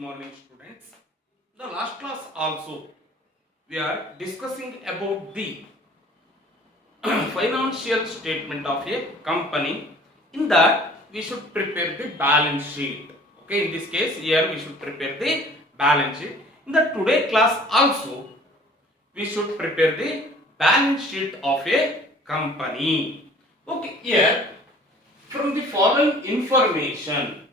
morning, students. The last class also we are discussing about the financial statement of a company. In that we should prepare the balance sheet. Okay, in this case here we should prepare the balance sheet. In the today class also we should prepare the balance sheet of a company. Okay, here from the following information,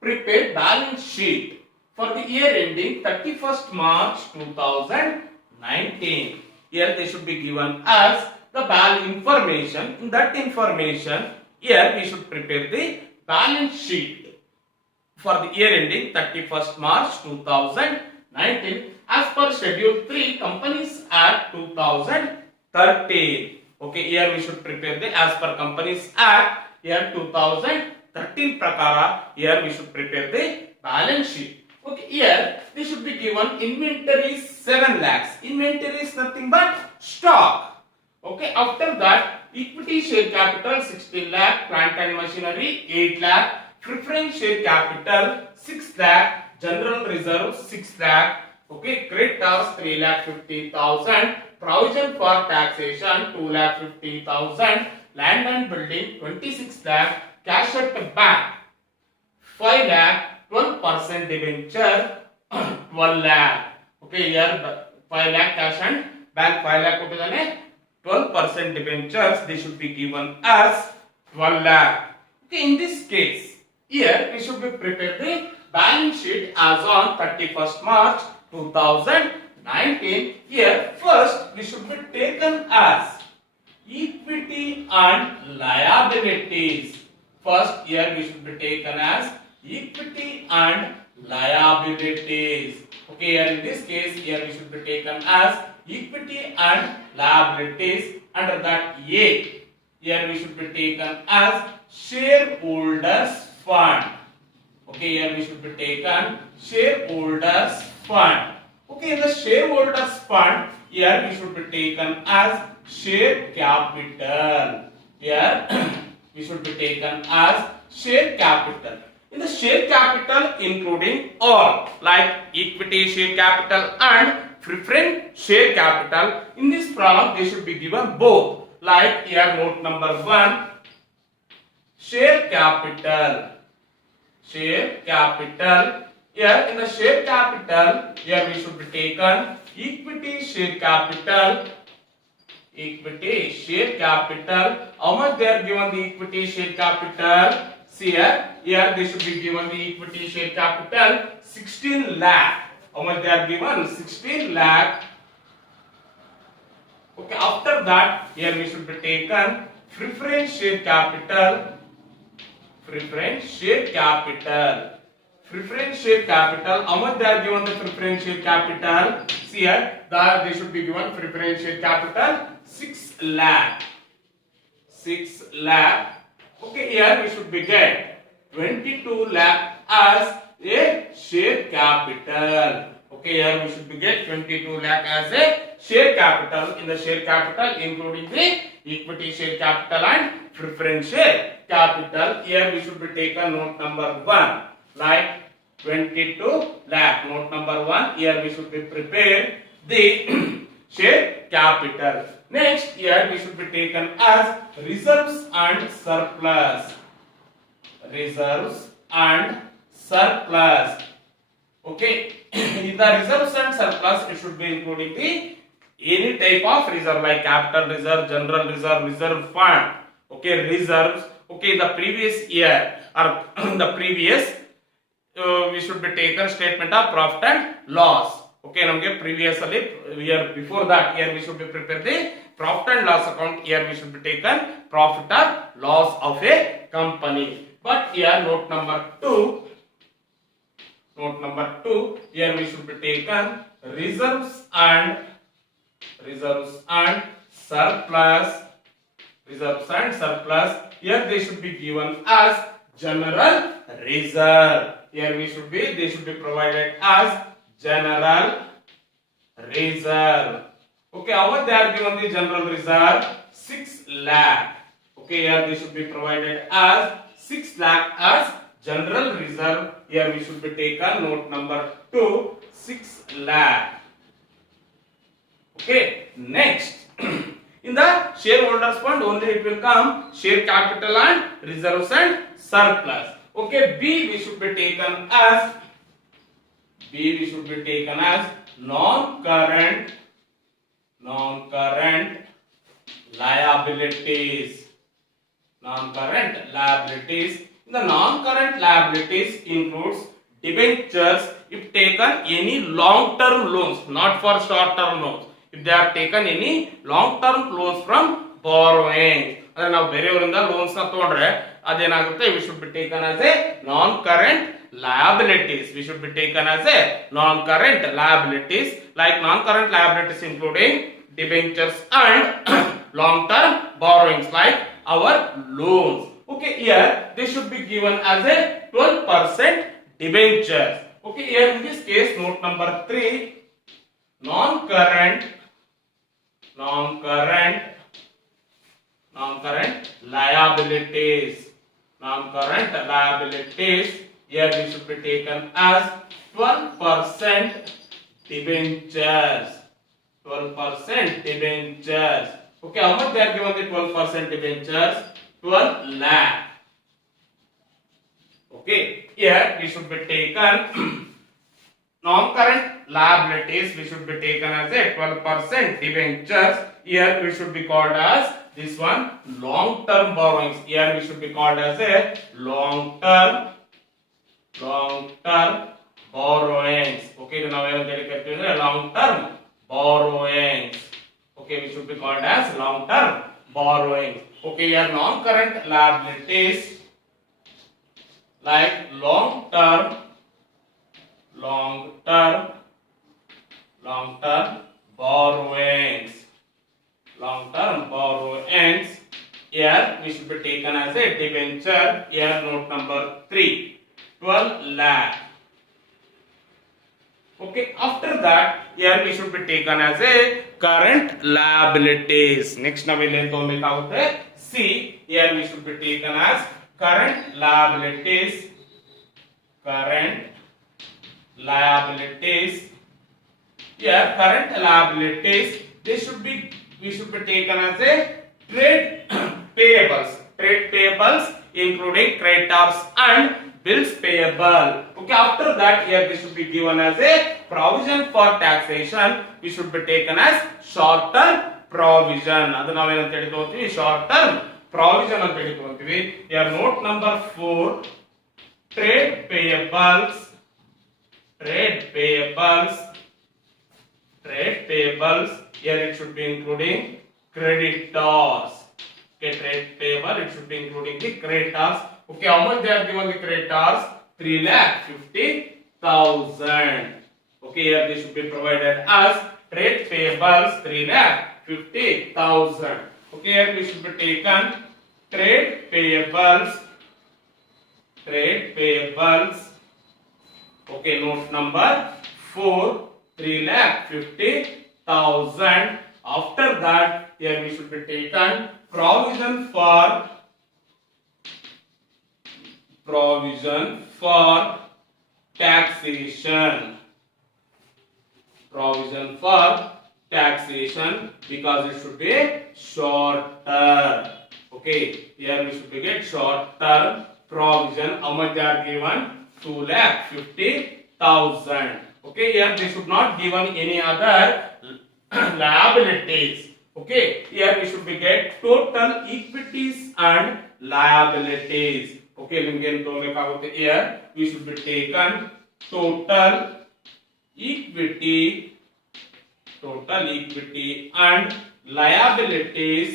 prepare balance sheet for the year ending 31st March 2019. Here they should be given as the balance information. In that information, here we should prepare the balance sheet for the year ending 31st March 2019 as per Schedule 3 Companies Act 2013. Okay, here we should prepare the as per Companies Act year 2013 prakara. Here we should prepare the balance sheet. Okay, here they should be given inventory 7 lakhs. Inventory is nothing but stock. Okay, after that equity share capital 16 lakh, plant and machinery 8 lakh, preference share capital 6 lakh, general reserve 6 lakh. Okay, creditors 3 lakh 50,000, provision for taxation 2 lakh 50,000, land and building 26 lakh, cash at the bank 5 lakh, 12% debenture 12 lakh. Okay, here 5 lakh cash and bank 5 lakh kottidane, 12% debentures they should be given as 12 lakh. Okay, in this case here we should be prepare the balance sheet as on 31st March 2019. Here first we should be taken as equity and liabilities. First here we should be taken as equity and liabilities. Okay, here in this case here we should be taken as equity and liabilities. Under that A, here we should be taken as shareholders fund. Okay, here we should be taken shareholders fund. Okay, in the shareholders fund here we should be taken as share capital. Here we should be taken as share capital. In the share capital including all like equity share capital and preference share capital. In this problem they should be given both. Like here note number 1, share capital. Share capital. Here in the share capital, here we should be taken equity share capital. Equity share capital. How much they are given the equity share capital? See here they should be given the equity share capital 16 lakh. How much they are given? 16 lakh. Okay, after that here we should be taken preference share capital. Preference share capital. Preference share capital. How much they are given the preference share capital? See here that they should be given preference share capital 6 lakh. 6 lakh. Okay, here we should be get 22 lakh as a share capital. Okay, here we should be get 22 lakh as a share capital. In the share capital including the equity share capital and preference share capital. Here we should be taken note number 1 like 22 lakh. Note number 1. Here we should be prepare the share capital. Next here we should be taken as reserves and surplus. Reserves and surplus. Okay, in the reserves and surplus it should be including the any type of reserve like capital reserve, general reserve, reserve fund. Okay, reserves. Okay, the previous year or the previous we should be taken statement of profit and loss. Okay, namge previously year before that year we should be prepare the profit and loss account. Here we should be taken profit or loss of a company. But here note number 2. Note number 2. Here we should be taken reserves and surplus. Reserves and surplus. Here they should be given as general reserve. Here they should be provided as general reserve. Okay, how much they are given the general reserve? 6 lakh. Okay, here they should be provided as 6 lakh as General reserve, here we should be taken note number 2, 6 lakh. Okay, next. In the shareholders fund only it will come share capital and reserves and surplus. Okay, B we should be taken as non-current liabilities. Non-current liabilities. In the non-current liabilities includes debentures if taken any long-term loans, not for short-term loans. If they have taken any long-term loans from borrowing, ಅಂದ್ರೆ ನಾವು ಬೇರೆಯವರಿಂದ loans ನ ತಗೊಂಡ್ರೆ ಅದೇನಾಗುತ್ತೆ, we should be taken as a non-current liabilities. We should be taken as a non-current liabilities, like non-current liabilities including debentures and long-term borrowings like our loans. Okay, here they should be given as a 12% debentures. Okay, here in this case note number 3, non-current liabilities. Non-current liabilities, here we should be taken as 12% debentures. 12% debentures. Okay, how much they are given the 12% debentures? 12 lakh. Okay, here we should be taken non-current liabilities, we should be taken as a 12% debentures. Here we should be called as this one long-term borrowings. Here we should be called as a long-term borrowings. Okay, now we are long-term borrowings. Okay, we should be called as long-term borrowings. Okay, here non-current liabilities like long-term borrowings. Long-term borrowings. Here we should be taken as a debenture. Here note number 3, 12 lakh. Okay, after that here we should be taken as a current liabilities. Next now we'll learn C. Here we should be taken as current liabilities. Here current liabilities, we should be taken as a trade payables including creditors and bills payable. Okay, after that here we should be given as a provision for taxation. We should be taken as short term provision. Adu ನಾವು ಏನಂತ ಹೇಳ್ತೀವಿ, short term provision ಅಂತ ಹೇಳ್ತೀವಿ. Here note number 4, trade payables. Here it should be including creditors. Okay, trade payable, it should be including the creditors. Okay, how much they are given the creditors? 3,50,000. Okay, here they should be provided as trade payables 3,50,000. Okay, here we should be taken trade payables. Okay, note number 4, 3,50,000. After that, here we should be taken provision for taxation. Because it should be shorter. Okay, here we should be get shorter provision. How much they are given? 2,50,000. Okay, here they should not given any other liabilities. Okay, here we should be get total equities and liabilities. Okay, here we should be taken total equity and liabilities.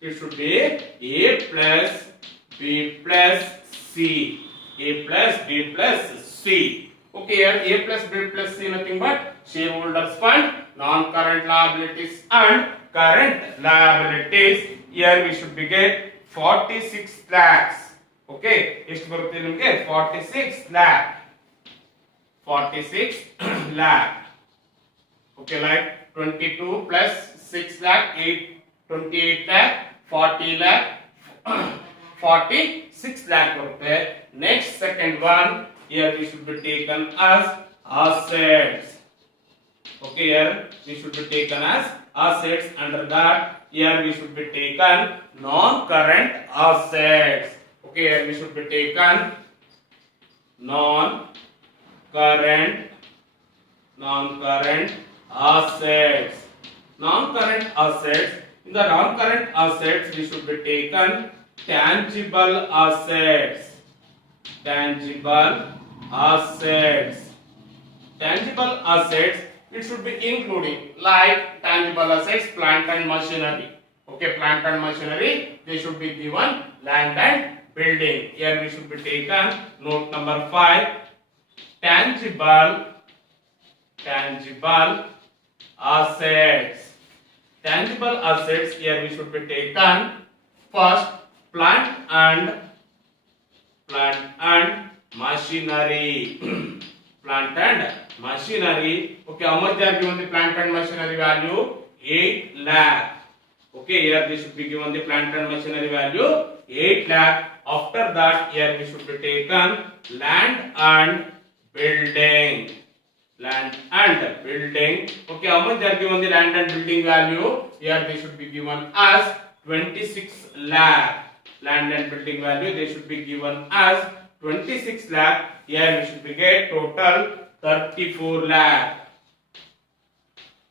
It should be A plus B plus C. Okay, here A plus B plus C nothing but shareholders fund, non-current liabilities and current liabilities. Here we should be get 46 lakhs. Okay, ಎಷ್ಟು ಬರುತ್ತೆ ನಿಮಗೆ 46 lakh. Okay, like 22 plus 6 lakh 28 lakh 40 lakh 46 lakh ಬರುತ್ತೆ. Next second one, here we should be taken as assets. Okay, here we should be taken as assets. Under that, here we should be taken non-current assets. Okay, here we should be taken non-current assets. Non-current assets. In the non-current assets, we should be taken tangible assets. Tangible assets. Tangible assets, it should be including like tangible assets, plant and machinery. Okay, plant and machinery, they should be given land and building. Here we should be taken note number 5, tangible assets. Tangible assets, here we should be taken first plant and machinery. Plant and machinery. Okay, how much they are given the plant and machinery value? 8 lakh. Okay, here they should be given the plant and machinery value 8 lakh. After that, here we should be taken land and building. Land and building. Okay, how much they are given the land and building value? Here they should be given as 26 lakh. Land and building value they should be given as 26 lakh. Here we should be get total 34 lakh.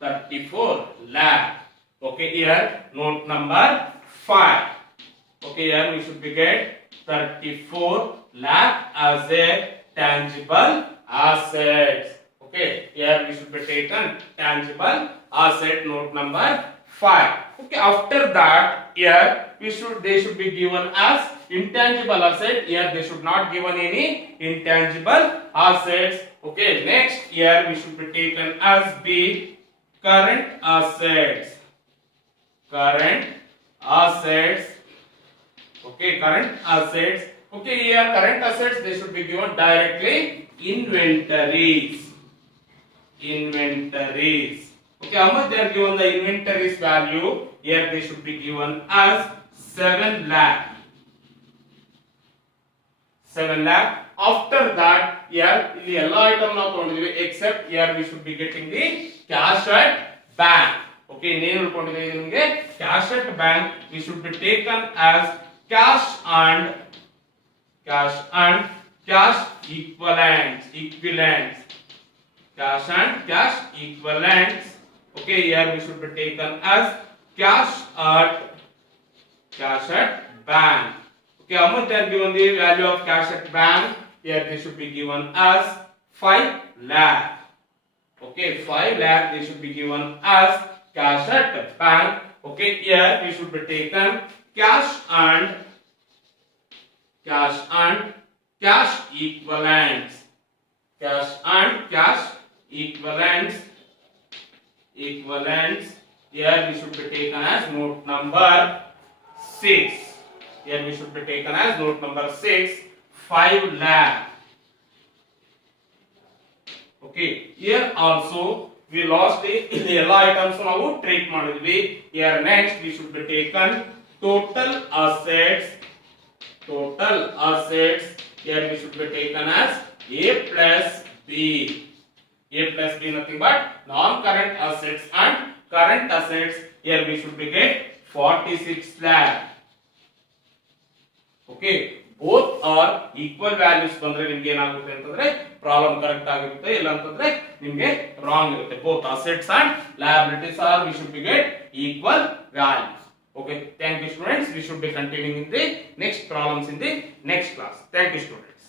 34 lakh. Okay, here note number 5. Okay, here we should be get 34 lakh as a tangible assets. Okay, here we should be taken tangible asset, note number 5. Okay, after that, here they should be given as intangible asset. Here they should not given any intangible assets. Okay, next here we should be taken as the current assets. Current assets. Okay, current assets. Okay, here current assets they should be given directly inventories. Inventories. Okay, how much they are given the inventories value? Here they should be given as 7 lakh. 7 lakh. After that, here the all item now except here we should be getting the cash at bank. Okay, name cash at bank we should be taken as cash and cash equivalents. Cash and cash equivalents. Okay, here we should be taken as cash at bank. Okay, how much they are given the value of cash at bank? Here they should be given as 5 lakh. Okay, 5 lakh they should be given as cash at bank. Okay, here we should be taken cash and cash equivalents. Cash and cash equivalents. Here we should be taken as note number 6. Here we should be taken as note number 6, 5 lakh. Okay, here also we lost the all items now treat madidvi. Here next we should be taken total assets. Here we should be taken as A plus B. A plus B nothing but non-current assets and current assets. Here we should be get 46 lakh. Okay, both are equal values ಬಂದ್ರೆ ನಿಮಗೆ ಏನಾಗುತ್ತೆ ಅಂತಂದ್ರೆ problem correct ಆಗಿರುತ್ತೆ, ಇಲ್ಲ ಅಂತಂದ್ರೆ ನಿಮಗೆ wrong ಇರುತ್ತೆ. both assets and liabilities are we should be get equal values. Okay, thank you students. We should be continuing in the next problems in the next class. Thank you students.